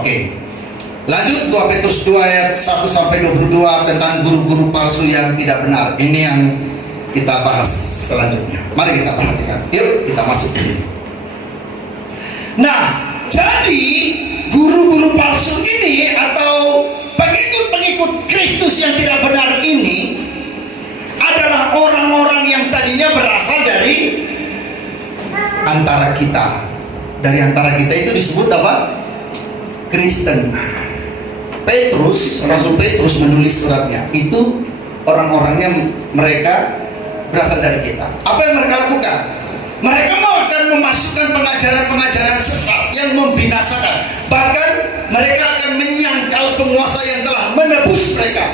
Oke. Lanjut 2 Petrus 2 ayat 1 sampai 22 tentang guru-guru palsu yang tidak benar. Ini yang kita bahas selanjutnya. Mari kita perhatikan. Yuk kita masuk ke sini. Nah, jadi guru-guru palsu ini atau pengikut-pengikut Kristus yang tidak benar ini adalah orang-orang yang tadinya berasal dari antara kita. Dari antara kita itu disebut apa? Kristen. Rasul Petrus menulis suratnya itu orang-orangnya mereka berasal dari kita. Apa yang mereka lakukan? Mereka mau akan memasukkan pengajaran-pengajaran sesat yang membinasakan. Bahkan mereka akan menyangkal penguasa yang telah menebus mereka.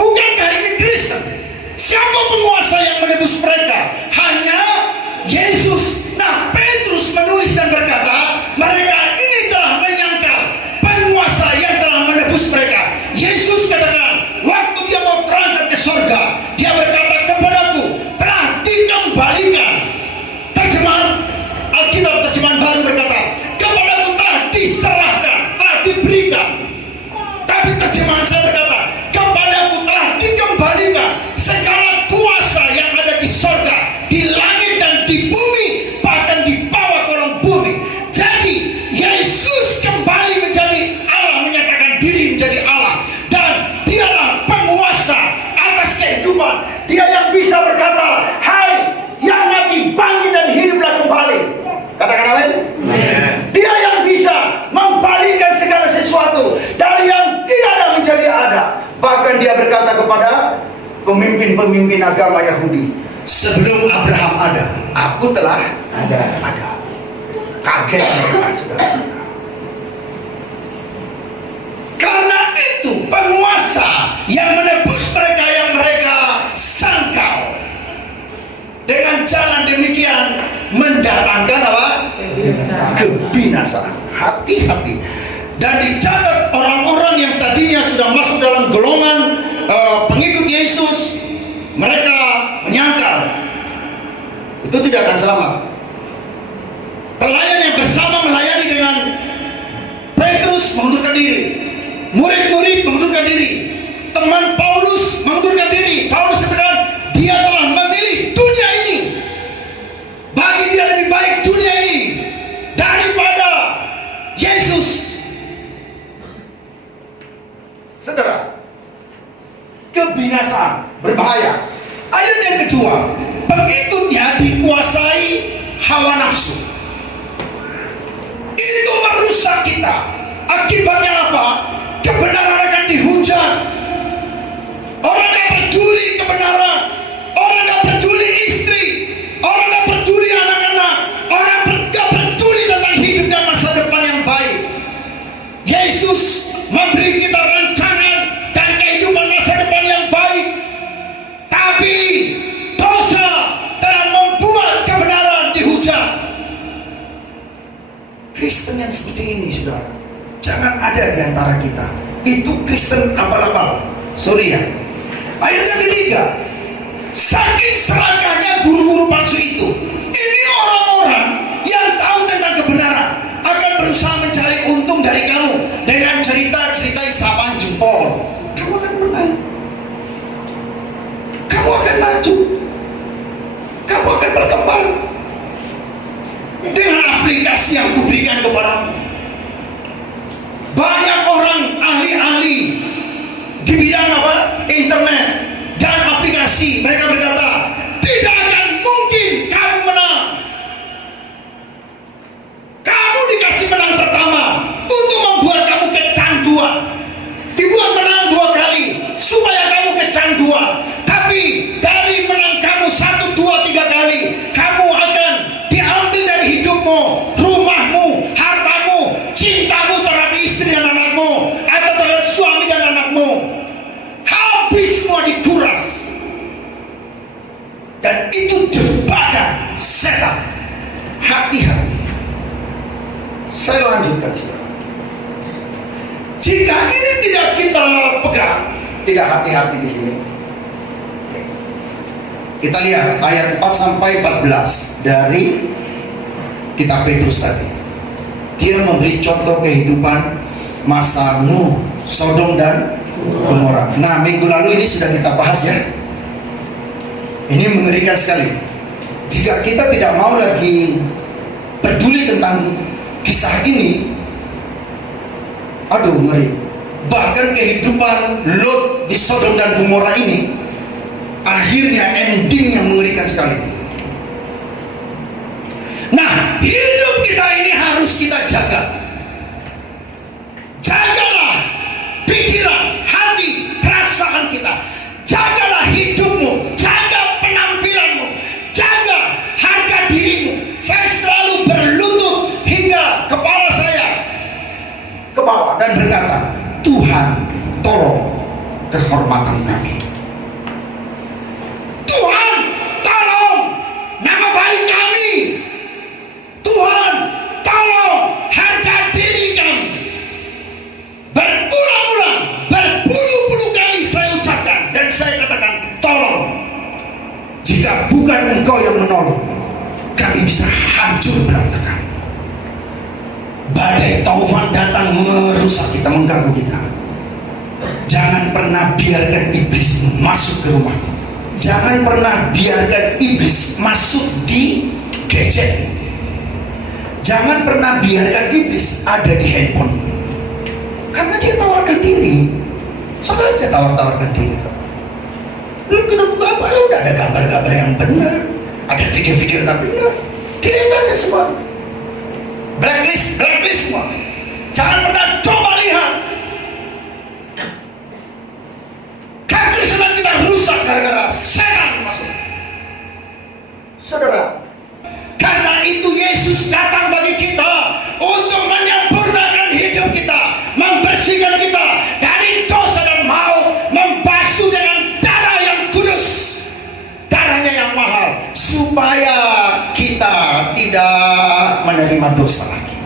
Bukankah ini Kristen? Siapa penguasa yang menebus mereka? Hanya Yesus. Nah, Petrus menulis dan berkata, mereka ini telah menyangkal penguasa yang telah menebus mereka. Yesus katakan, waktu dia mau berangkat ke surga, dia berkata kepadaku, telah dikembalikan. Terjemahan Alkitab terjemahan baru berkata, kepadaku telah diserahkan, telah diberikan. Tapi terjemahan saya berkata, kepadaku telah dikembalikan segala kuasa yang ada di surga, di langit dan di bumi, bahkan di bawah kolong bumi. Jadi Yesus kembali menjadi Allah, menyatakan diri menjadi Allah, dan dialah penguasa atas kehidupan. Dia yang bisa berkata, hai yang mati bangkit dan hiduplah kembali. Katakan amin. Dia yang bisa membalikkan segala sesuatu dari yang tidak ada menjadi ada. Bahkan dia berkata kepada pemimpin-pemimpin agama Yahudi, sebelum Abraham ada, aku telah ada. Kaget mereka, saudara. Karena itu penguasa yang menebus mereka yang mereka sangkal dengan jalan demikian mendatangkan apa? Kebinasaan. Hati-hati. Dan dicatat orang-orang yang tadinya sudah masuk dalam golongan pengikut Yesus, mereka menyangkal itu tidak akan selamat. Pelayan yang bersama melayani dengan Petrus mengundurkan diri, murid-murid mengundurkan diri, teman Paulus mengundurkan diri. Paulus katakan dia telah memilih dunia ini, bagi dia lebih baik dunia ini daripada Yesus. Saudara, kebinasaan berbahaya. Ayat yang kedua, pengikutnya dikuasai hawa nafsu. Itu merusak kita. Akibatnya apa? Kebenaran akan dihujat. Orang gak peduli kebenaran, orang gak peduli istri, orang gak peduli anak-anak, orang gak peduli tentang hidup dan masa depan yang baik. Yesus memberi kita rancangan dan kehidupan masa depan yang baik, tapi dosa telah membuat kebenaran dihujat. Kristen yang seperti ini, saudara, jangan ada di antara kita. Itu Kristen abal-abal. Sorry ya. Ayat yang ketiga, saking serakahnya guru-guru palsu itu, ini orang-orang yang tahu tentang kebenaran akan berusaha mencari untung dari kamu dengan cerita-cerita isapan jempol. Kamu akan menang, kamu akan maju, kamu akan berkembang dengan aplikasi yang kuberikan kepadamu. Banyak orang ahli-ahli di bidang apa? Internet dan aplikasi, mereka berkata tidak akan mungkin kamu menang. Kamu dikasih menang pertama untuk membuat kamu kecanduan, dibuat menang 2 kali supaya kamu kecanduan. Tapi dari menang kamu 1, 2, 3 kali, kamu akan diambil dari hidupmu, rumahmu, hartamu, cintamu terhadap istri dan anakmu, atau terhadap suami dan anakmu. Habis semua dikuras. Dan itu jebakan setan. Hati-hati. Saya lanjutkan, saudara. Jika ini tidak kita pegang, tidak hati-hati di sini. Kita lihat ayat 4 sampai 14 dari kitab Petrus tadi. Dia memberi contoh kehidupan masa Nuh, Sodom dan Gomora. Nah, minggu lalu ini sudah kita bahas ya. Ini mengerikan sekali. Jika kita tidak mau lagi peduli tentang kisah ini, aduh ngeri. Bahkan kehidupan Lot di Sodom dan Gomora ini akhirnya endingnya mengerikan sekali. Nah, hidup kita ini harus kita jaga. Jagalah pikiran, hati, perasaan kita. Jagalah hidupmu, jaga penampilanmu, jaga harga dirimu. Saya selalu berlutut hingga kepala saya ke bawah dan berkata, Tuhan, tolong kehormatan kami. Tuhan, tolong nama baik kami. Tuhan, tolong harga diri kami. Berulang-ulang, berpuluh-puluh kali saya ucapkan dan saya katakan, tolong. Jika bukan Engkau yang menolong, kami bisa hancur berantakan. Badai taufan datang merusak kita, mengganggu kita. Jangan pernah biarkan iblis masuk ke rumah. Jangan pernah biarkan iblis masuk di gadget. Jangan pernah biarkan iblis ada di handphone. Karena dia tawarkan diri. Sengaja tawar-tawarkan diri. Lalu kita buka apa? Ya udah ada gambar-gambar yang benar, ada video-video yang benar. Delete aja semua. Blacklist semua. Jangan pernah coba lihat. Kekristenan kita rusak gara-gara setan masuk. Saudara, karena itu Yesus datang bagi kita untuk menyempurnakan hidup kita, membersihkan kita dari dosa dan maut, membasuh dengan darah yang kudus, darahnya yang mahal, supaya kita tidak menerima dosa lagi.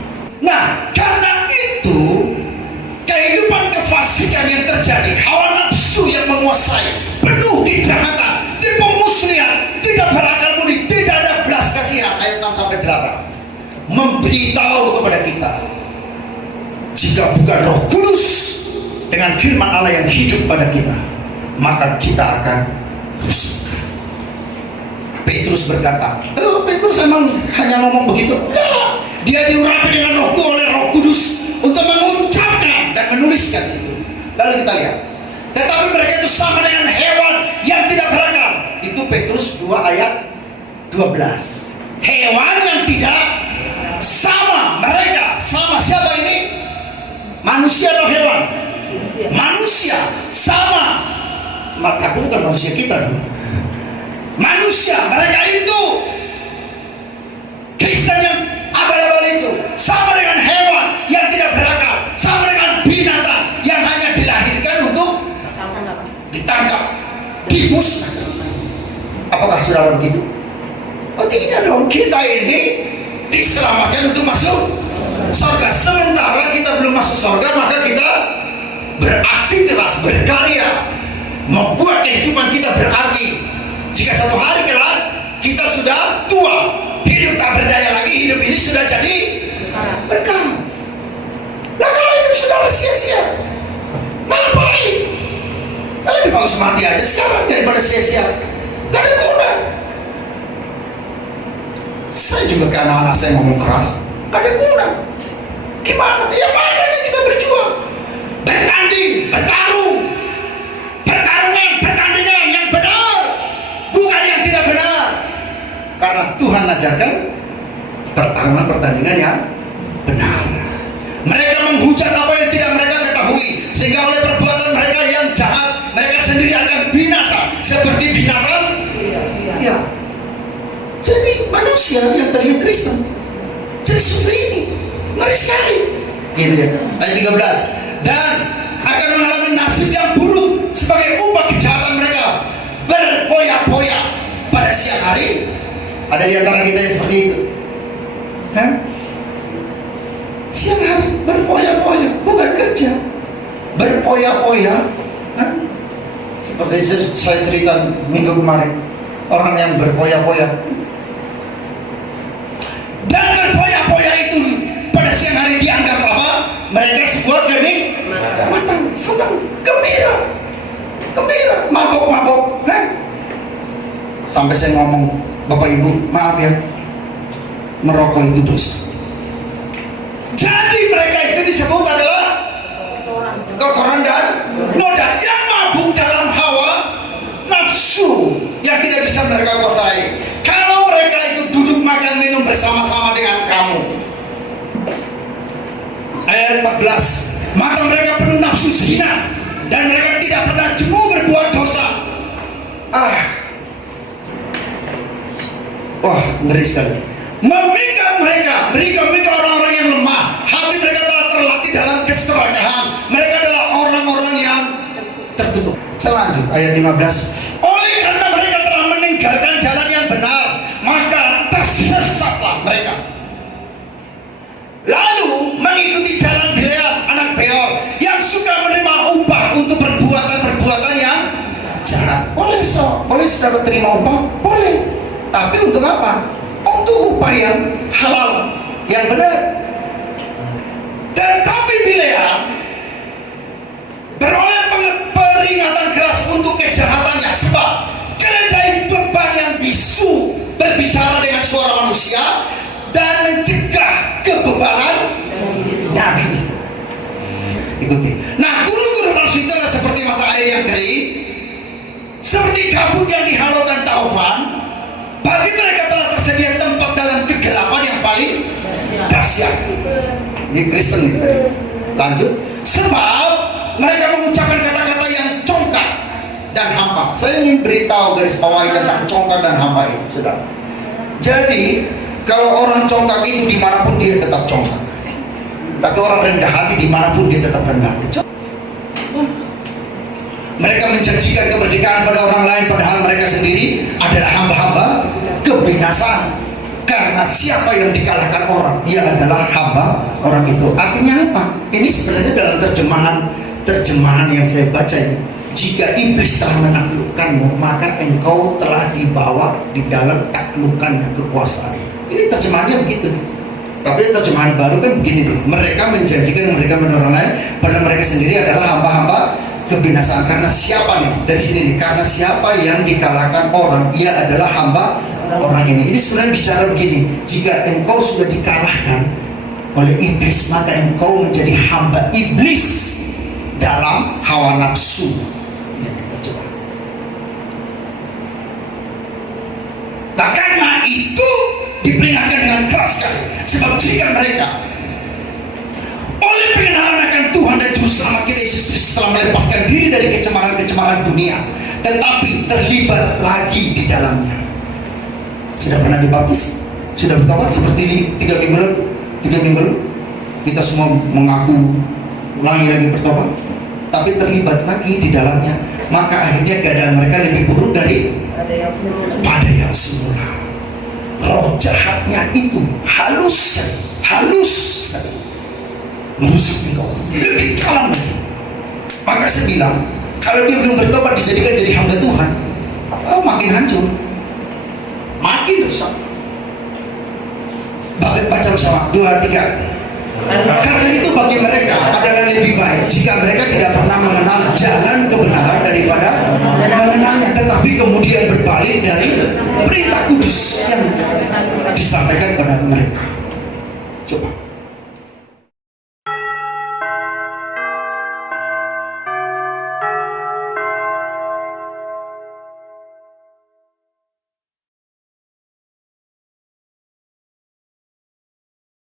Nah, karena itu kehidupan kefasikan yang terjadi, hawa nafsu yang menguasai, penuh kejahatan, tipu muslihat, tidak berakal budi, tidak ada belas kasihan, ayat 6 sampai 8 memberitahu kepada kita, jika bukan Roh Kudus dengan firman Allah yang hidup pada kita, maka kita akan rusak. Petrus berkata, Petrus emang hanya ngomong begitu? Enggak, dia diurapi dengan oleh Roh Kudus untuk mengucapkan dan menuliskan itu. Lalu kita lihat, tetapi mereka itu sama dengan hewan yang tidak berakal. Itu Petrus 2 ayat 12. Hewan yang tidak sama, mereka sama siapa ini? Manusia atau hewan? Manusia sama. Tapi bukan manusia kita dong. Manusia, mereka itu Kristen yang abal-abal itu sama dengan hewan yang tidak berakal, sama dengan binatang yang hanya dilahirkan untuk ditangkap, dimusnahkan. Apakah saudara begitu? Oh tidak dong, kita ini diselamatkan untuk masuk surga. Sementara kita belum masuk surga, maka kita beraktivitas, berkarya, membuat kehidupan kita berarti. Jika satu hari kelak kita sudah tua, hidup tak berdaya lagi, hidup ini sudah jadi berkah. Nah kalau hidup saudara sia-sia, ngapain? Lebih bagus mati aja sekarang daripada sia-sia. Gak ada guna. Saya juga ke anak-anak saya ngomong keras, gak ada guna. Gimana? Ya makanya kita berjuang, bertanding, bertarung, pertandingan yang benar, bukan yang tidak benar. Karena Tuhan ajarkan pertandingan yang benar. Mereka menghujat apa yang tidak mereka ketahui, sehingga oleh perbuatan mereka yang jahat, mereka sendiri akan binasa seperti binatang. Ya. Jadi manusia yang terlihat Kristen jadi seperti ini, ngeri sekali. Gitu ya. Ayat 13. Dan akan mengalami nasib yang buruk sebagai upah kejahatan mereka, berpoya-poya pada siang hari. Ada di antara kita yang seperti itu. Hah? Siang hari berpoya-poya, bukan kerja, berpoya-poya. Hah? Seperti saya cerita minggu kemarin, orang yang berpoya-poya. Dan berpoya-poya itu pada siang hari dianggap apa? mereka semua kenikmatan, senang, gembira, mabuk. Sampai saya ngomong, Bapak Ibu, maaf ya, merokok itu dosa. Jadi mereka itu disebut adalah kotoran dan noda yang mabuk dalam hawa nafsu yang tidak bisa mereka kuasai. Kalau mereka itu duduk makan minum bersama-sama dengan kamu, ayat 14, maka mereka penuh nafsu zina dan mereka tidak pernah jemu berbuat dosa. Wah, ngeri sekali. Memikat mereka orang-orang yang lemah, hati mereka telah terlatih dalam keserakahan. Mereka adalah orang-orang yang tertutup. Selanjut ayat 15, oleh karena mereka telah meninggalkan jalan yang benar, maka tersesatlah mereka, lalu mengikuti jalan Bileam anak Beor yang suka menerima upah untuk perbuatan yang jahat. Boleh saudara terima upah? Boleh. Tapi untuk apa? Untuk upah yang halal, yang benar. Tetapi Bileam beroleh peringatan keras untuk kejahatannya, sebab keledai beban yang bisu berbicara dengan suara manusia dan mencegah kebebanan nabi itu. Ikuti. Nah, guru-guru palsu itu adalah seperti mata air yang kering, seperti kabut yang dihalaukan taufan. Bagi mereka telah tersedia tempat dalam kegelapan yang paling dahsyat. Ini Kristen gitu. Lanjut. Sebab mereka mengucapkan kata-kata yang congkak dan hampa. Saya ingin beritahu garis bawahi tentang congkak dan hampa itu, saudara. Jadi kalau orang congkak itu dimanapun dia tetap congkak, tapi orang rendah hati dimanapun dia tetap rendah hati. Mereka menjanjikan kemerdekaan pada orang lain, padahal mereka sendiri adalah hamba-hamba kebinasaan. Karena siapa yang dikalahkan orang, ia adalah hamba orang itu. Artinya apa? Ini sebenarnya dalam terjemahan yang saya baca ini, jika iblis telah menaklukkanmu, maka engkau telah dibawa di dalam taklukannya, kekuasaan. Ini terjemahannya begitu. Tapi terjemahan baru kan begini nih, mereka menjanjikan mereka pada orang lain, padahal mereka sendiri adalah hamba-hamba kebinasaan. Karena siapa nih? Dari sini nih, karena siapa yang dikalahkan orang, ia adalah hamba orang ini. Ini sebenarnya bicara begini, jika engkau sudah dikalahkan oleh iblis, maka engkau menjadi hamba iblis dalam hawa nafsu. Nah, karena itu diperingatkan dengan keras sekali, sebab jika mereka oleh pengenalan akan Tuhan dan Juru Selamat kita Yesus Kristus telah melepaskan diri dari kecemaran-kecemaran dunia, tetapi terlibat lagi di dalamnya. Sudah pernah dibaptis? Sudah bertobat seperti 3 minggu lalu? Kita semua mengaku ulangi lagi bertobat, tapi terlibat lagi di dalamnya. Maka akhirnya keadaan mereka lebih buruk pada yang semula. Roh jahatnya itu halus merusak engkau lebih dalam lagi. Maka saya bilang, kalau dia belum bertobat dijadikan jadi hamba Tuhan, makin hancur, makin rusak. Baca bersama 2-3. Karena itu bagi mereka adalah lebih baik jika mereka tidak pernah mengenal jalan kebenaran daripada mengenalnya, tetapi kemudian berbalik dari perintah kudus yang disampaikan kepada mereka. Coba